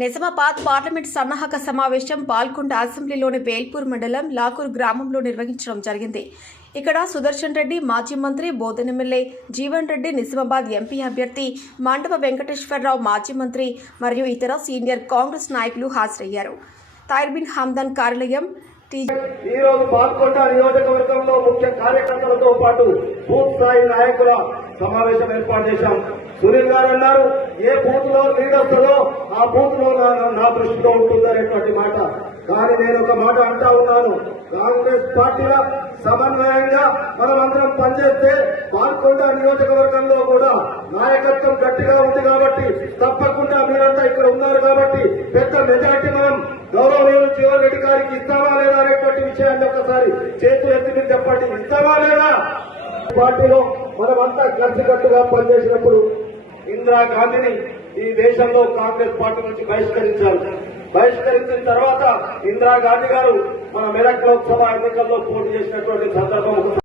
Nizamabad parliament సన్నాహక సమావేశం పాల్కొండ అసెంబ్లీలోని వేల్పూర్ మండలం లాకూర్ గ్రామంలో నిర్వహించడం జరిగింది. ఇక్కడ సుదర్శన్ రెడ్డి మాజీ మంత్రి బోధన్ ఎమ్మెల్యే జీవన్ రెడ్డి నిజామాబాద్ ఎంపీ అభ్యర్థి మండప వెంకటేశ్వరరావు మాజీ మంత్రి మరియు ఇతర సీనియర్ కాంగ్రెస్ నాయకులు హాజరయ్యారు. తైర్బిన్ హమ్దాన్ కార్యాలయం ఈ రోజు పాల్గొండ నియోజకవర్గంలో ముఖ్య కార్యకర్తలతో పాటు బూత్ స్థాయి నాయకుల సమావేశం ఏర్పాటు చేశాం. సునీల్ గారు అన్నారు ఏ బూత్లో లీడ్ వస్తుందో ఆ బూత్లో నా- దృష్టిలో ఉంటుందనేటువంటి మాట. కానీ నేను ఒక మాట అంటా ఉన్నాను. కాంగ్రెస్ పార్టీల సమన్వయంగా మనం అందరం పనిచేస్తే పాల్గొండ నియోజకవర్గంలో కూడా నాయకత్వం గట్టిగా ఉంది కాబట్టి తప్పకుండా మీరంతా ఇక్కడ ఉన్నారు కాబట్టి పెద్ద మెజార్టీ మనం గౌరవనీయులు జీవన్ రెడ్డి గారికి ఇస్తామా లేదా అనేటువంటి ఒకసారి. చేతులు ఎత్తి మీరు చెప్పండి. ఇస్తావా లేదా? పార్టీలో మనమంతా కలిసికట్టుగా పనిచేసినప్పుడు ఇందిరాగాంధీని ఈ దేశంలో కాంగ్రెస్ పార్టీ నుంచి బహిష్కరించారు. బహిష్కరించిన తర్వాత ఇందిరాగాంధీ గారు మన మెదక్ లోక్సభ ఎన్నికల్లో పోటీ చేసినటువంటి సందర్భం